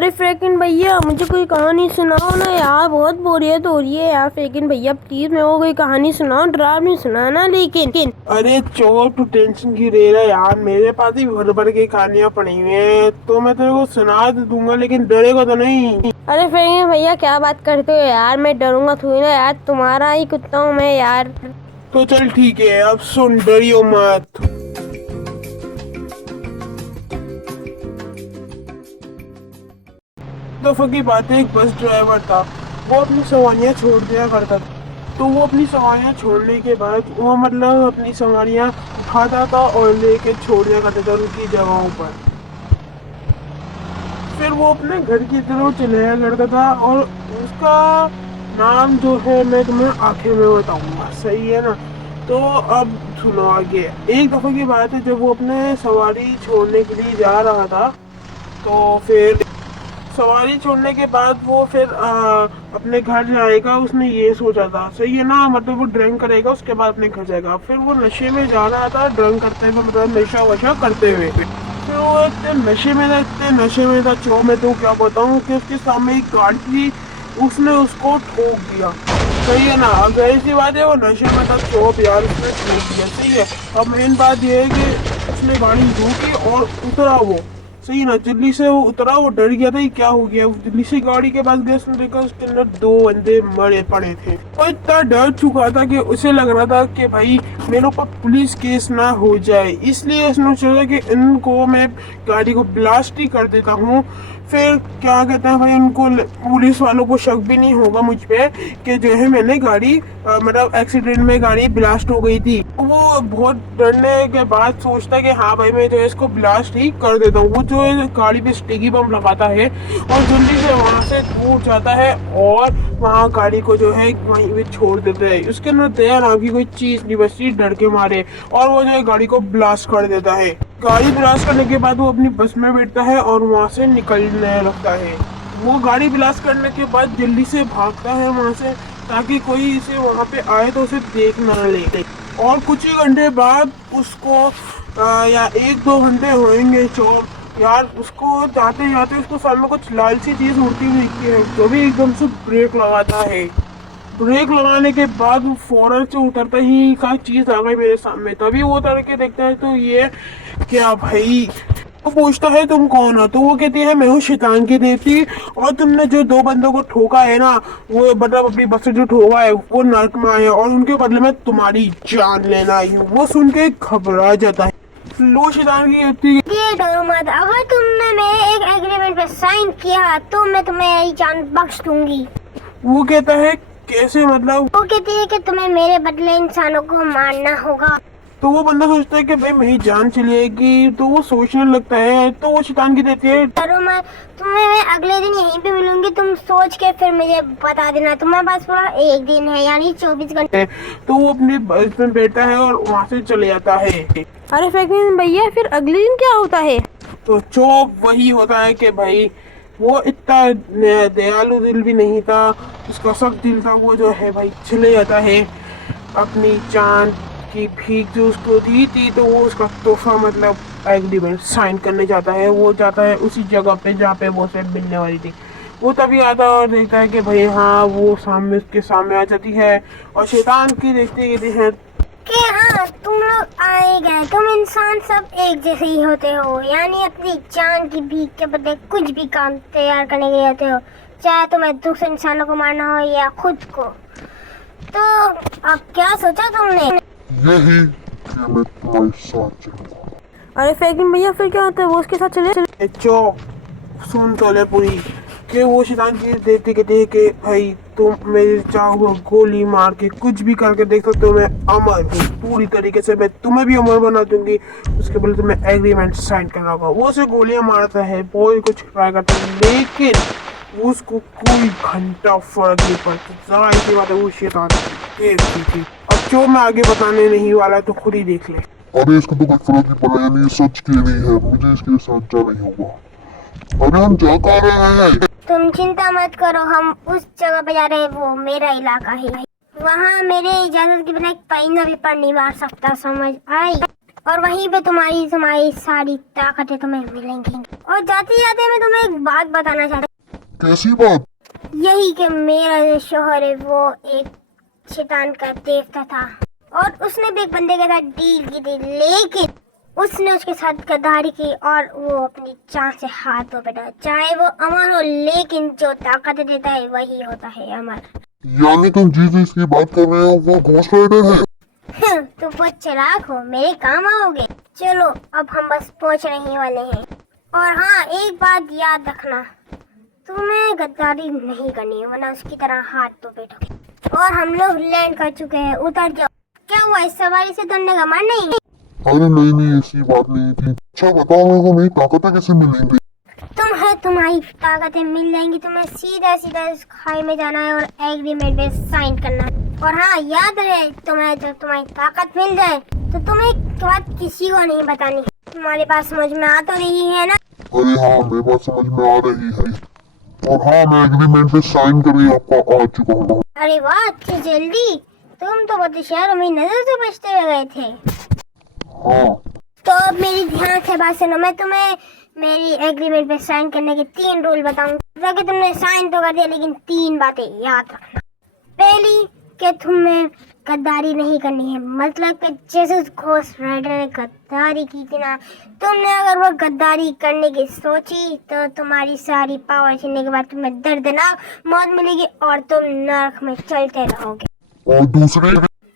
अरे फ्रैंकलिन भैया मुझे कोई कहानी सुनाओ ना यार, बहुत बोरियत हो रही है यार। फ्रैंकलिन भैया प्लीज मेरे को कोई कहानी सुनाओ, डरावनी सुनाना लेकिन। अरे चोर तू टेंशन की ले रहा है यार, मेरे पास ही भर भर की कहानियां पड़ी हुई हैं तो मैं तेरे को सुना तो दूंगा, लेकिन डरेगा तो नहीं। अरे फ्रैंकलिन भैया क्या बात करते हो यार, मैं डरूंगा थोड़ी ना यार, तुम्हारा ही कुत्ता हूँ मैं यार। तो चल ठीक है, अब सुन, डरियो मत। दफा की बात है, एक बस ड्राइवर था। वो अपनी सवारियां छोड़ दिया करता था। तो वो अपनी सवारियां छोड़ने के बाद वो मतलब अपनी सवारियां उठाता था और लेके छोड़ दिया करता था उनकी जगहों पर। फिर वो अपने घर की तरफ चलाया करता था, और उसका नाम जो है मैं तुम्हें आखिर में बताऊंगा, सही है ना। तो अब सुनो आगे। एक दफा की बात है, जब वो अपने सवारी छोड़ने के लिए जा रहा था, तो फिर सवारी छोड़ने के बाद वो फिर अपने घर जाएगा, उसने ये सोचा था, सही है ना। मतलब वो ड्रिंक करेगा, उसके बाद अपने घर जाएगा। फिर वो नशे में जा रहा था, ड्रिंक करते हुए, मतलब नशा वशा करते हुए। फिर वो इतने नशे में था, इतने नशे में था, चो मैं तो क्या बताऊँ, कि उसके सामने एक गाड़ी थी, उसने उसको ठोक दिया। सही है ना। अब ऐसी बात है, वो नशे में था, चौप यार, उसने ठोक दिया, सही है। अब मेन बात ये है कि उसने गाड़ी रोकी और उतरा वो, सही ना। जल्दी से वो उतरा, वो डर गया था कि क्या हो गया। वो जल्दी से गाड़ी के पास गया, उसने देखा उसके अंदर दो बंदे मरे पड़े थे। वो इतना डर चुका था कि उसे लग रहा था कि भाई मेरे ऊपर पुलिस केस ना हो जाए, इसलिए उसने सोचा कि इनको मैं गाड़ी को ब्लास्ट ही कर देता हूँ। फिर क्या कहते हैं भाई, उनको पुलिस वालों को शक भी नहीं होगा मुझ पे कि जो है मैंने गाड़ी मतलब एक्सीडेंट में गाड़ी ब्लास्ट हो गई थी। वो बहुत डरने के बाद सोचता है कि हाँ भाई मैं जो है इसको ब्लास्ट ही कर देता हूँ। वो जो है गाड़ी पे स्टिकी बम लगाता है और जल्दी से वहां से दूर जाता है, और वहाँ गाड़ी को जो है वहीं पे छोड़ देता है। उसके अंदर दया नाम की कोई चीज नहीं बचती डर के मारे, और वो जो है गाड़ी को ब्लास्ट कर देता है। गाड़ी ब्लास्ट करने के बाद वो अपनी बस में बैठता है और वहां से निकलने लगता है। वो गाड़ी ब्लास्ट करने के बाद जल्दी से भागता है वहां से, ताकि कोई इसे वहां पे आए तो उसे देख ना ले। और कुछ ही घंटे बाद उसको या एक दो घंटे होंगे चौक यार, उसको जाते जाते उसको सामने कुछ लाल सी चीज उड़ती हुई दिखती है। तो भी एकदम से ब्रेक लगाता है। ब्रेक लगाने के बाद वो फौरन से उतरता ही का चीज आ गई मेरे सामने। तभी वो उतर के देखता है तो ये क्या भाई। वो पूछता है तुम कौन हो, तो वो कहती है मैं हूँ शैतान की देवती, और तुमने जो दो बंदों को ठोका है ना, वो मतलब अपनी बस से जो ठोका है वो नर्क में आए हैं, और उनके बदले में तुम्हारी जान लेना आई हूँ। वो सुन के घबरा जाता है। लो शैतान की देवती, ये डरो मत, अगर तुमने मेरे एक एग्रीमेंट पे साइन किया तो मैं तुम्हें जान बख्श दूंगी। वो कहता है कैसे मतलब। वो कहती है कि तुम्हें मेरे बदले इंसानों को मारना होगा। तो वो बंदा सोचता है कि भाई मेरी जान चली जाएगी, तो वो सोचने लगता है। तो वो शैतान की देती है डरो मत, तुम्हें मैं अगले दिन यहीं पे मिलूंगी, तुम सोच के फिर मुझे बता देना। तुम्हारे पास पूरा एक दिन है, यानी 24 घंटे। तो वो अपनी बस में बैठा है और वहां से चले जाता है। अरे फ्रैंकलिन भैया फिर अगले दिन क्या होता है? तो चौप वही होता है कि भाई वो इतना दयालु दिल भी नहीं था, उसका सख्त दिल था। वो जो है भाई चले जाता है, अपनी जान की भीख जो उसको दी थी, तो वो उसका तोहफा मतलब एग्रीमेंट साइन करने जाता है। वो जाता है उसी जगह पे जहाँ पे वो से मिलने वाली थी। वो तभी आता है और देखता है कि भाई हाँ, वो सामने उसके सामने आ जाती है, और शैतान की देखते हैं कि हाँ तुम लोग आए गए, तुम इंसान सब एक जैसे ही होते हो, यानी अपनी जान की भीख के बदले कुछ भी काम तैयार करने के लिए होते हो, चाहे तुम्हें दूसरे इंसानों को मारना हो या खुद को। तो अब क्या सोचा तुमने? यही कि मैं तुम्हारे साथ चलूंगा। अरे फ्रैंकलिन भैया फिर क्या होता है, वो उसके साथ चले? चौप सुन तो ले पूरी, कि वो शैतान की देखते कहते हैं कि भाई तुम मेरे चाहो गोली मार के कुछ भी करके देख सकते हो, मैं अमर हूँ पूरी तरीके से, मैं तुम्हें भी अमर बना दूंगी। उसके बदले तुम्हें एग्रीमेंट साइन करना होगा। वो उसे गोलियां मारता है, बहुत कुछ ट्राई करता है, लेकिन उसको कोई घंटा फर्क नहीं पड़ता। जाहिर सी बात है वो शैतान थी। अब जो मैं आगे बताने नहीं वाला, तो खुद ही देख ले। अरे इसको तो कोई फर्क नहीं पड़ा, यानी ये सच के लिए है, मुझे इसके साथ जाना ही होगा। अरे हम जा कहाँ रहे हैं? तुम चिंता मत करो, हम उस जगह पे जा रहे हैं, वो मेरा इलाका है। वहाँ मेरे इजाजत के बिना एक पैना भी पर नहीं मार सकता, समझ आई? और वहीं पे तुम्हारी तुम्हारी सारी ताकतें तुम्हें मिलेंगी। और जाते जाते मैं तुम्हें एक बात बताना चाहता कैसी बात? हूँ, यही कि मेरा जो शोहर है वो एक शैतान का देवता था और उसने भी एक बंदे के साथ डील की थी, लेकिन उसने उसके साथ गद्दारी की और वो अपनी जान से हाथ धो बैठा। चाहे वो अमर हो, लेकिन जो ताकत देता है वही होता है अमर। यानी तुम जिसकी बात कर रहे हो वो घोस्ट राइडर है? तुम बहुत चालाक हो, मेरे काम आओगे। चलो अब हम बस पहुंचने ही वाले हैं। और हाँ, एक बात याद रखना, तुम्हें गद्दारी नहीं करनी है वरना उसकी तरह हाथ तो बैठोगे। और हम लोग लैंड कर चुके हैं, उतर जाओ। क्या हुआ, इस सवारी से तुमने का मन नहीं? अरे नहीं ऐसी बात नहीं थी। अच्छा बताओ मेरे को मेरी ताकतें कैसे मिलेंगी? तुम्हारी ताकतें मिल जाएंगी। तुम्हें सीधा सीधा इस खाई में जाना है और एग्रीमेंट में साइन करना है। और हाँ, याद रहे, तुम्हें जब तुम्हारी ताकत मिल जाए तो तुम्हें एक बात किसी को नहीं बतानी। तुम्हारे पास समझ में आ तो रही है ना? अरे हाँ मेरी बात समझ में आ रही है। और हाँ मैं एग्रीमेंट पे साइन करके आपका आ चुका हूँ। अरे वाह, इतनी जल्दी! तुम तो बहुत शहरों में नजर से बचते हुए गए थे। हाँ तो अब मेरी ध्यान से बात सुनो। मैं तुम्हें मेरी एग्रीमेंट पे साइन करने के 3 रूल बताऊंगा कि तुमने साइन तो कर दिया, लेकिन 3 बातें याद रखना। पहली कि तुम्हें गद्दारी नहीं करनी है, मतलब कि जैसे घोस्ट राइडर ने गद्दारी की थी ना, तुमने अगर वो गद्दारी करने की सोची तो तुम्हारी सारी पावर छीनने के बाद तुम्हें दर्दनाक मौत मिलेगी और तुम नरक में चलते रहोगे। और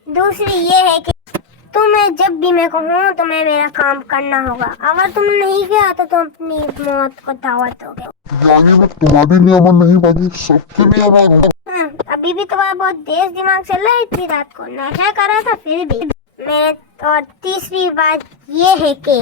दूसरी ये है कि तुम्हें जब भी मैं कहूँ तुम्हें मेरा काम करना होगा। अगर तुम नहीं किया तो तुम अपनी मौत को दावत दोगे। यानी मैं तुम्हारे लिए अमर नहीं बाकी सबके लिए अमर हूँ। अभी भी तुम्हारा बहुत तेज दिमाग चल रहा है, इतनी रात को नशा कर रहा था फिर भी मैं। और तीसरी बात ये है कि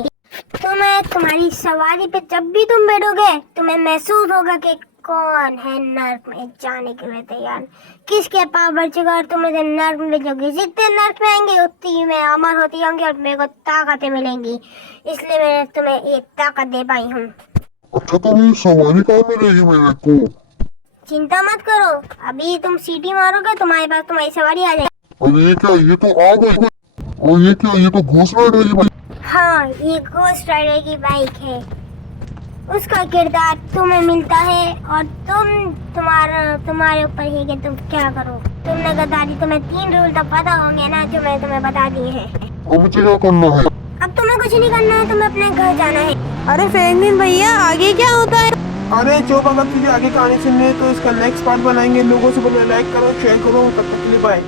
तुम्हें तुम्हारी सवारी पे जब भी तुम बैठोगे तुम्हें महसूस होगा कि कौन है नर्क में जाने के लिए तैयार, किसके पास बढ़ चुका और तुम मुझे नर्क में भेजोगे। जितने नर्क में आएंगे उतनी मैं अमर होती होंगी और मेरे को ताकतें मिलेंगी, इसलिए मैं तुम्हें ये ताकत दे पाई हूँ। अच्छा तो मेरी सवारी कहाँ मिलेगी मेरे को? चिंता मत करो, अभी तुम सीटी मारोगे तुम्हारे पास तुम्हारी सवारी आ जाएगी। और ये क्या, ये तो आ गई। और ये क्या, ये तो घोस्ट राइडर की बाइक। हाँ, ये घोस्ट राइडर की बाइक है। उसका किरदार तुम्हें मिलता है और तुम्हारे ऊपर ही कि तुम क्या करो। तुमने गद्दारी, तुम्हें 3 रूल तो पता होंगे ना जो मैं तुम्हें बता दिए हैं। और मुझे क्या करना है? अब तुम्हें कुछ नहीं करना है, तुम्हें अपने घर जाना है। अरे फ्रैंकलिन भैया, आगे क्या होता है? अरे जो अगर तुझे आगे कहानी सुननी है तो इसका नेक्स्ट पार्ट बनाएंगे। लोगों से बोलो लाइक करो, शेयर करो। तब तक के लिए बाय।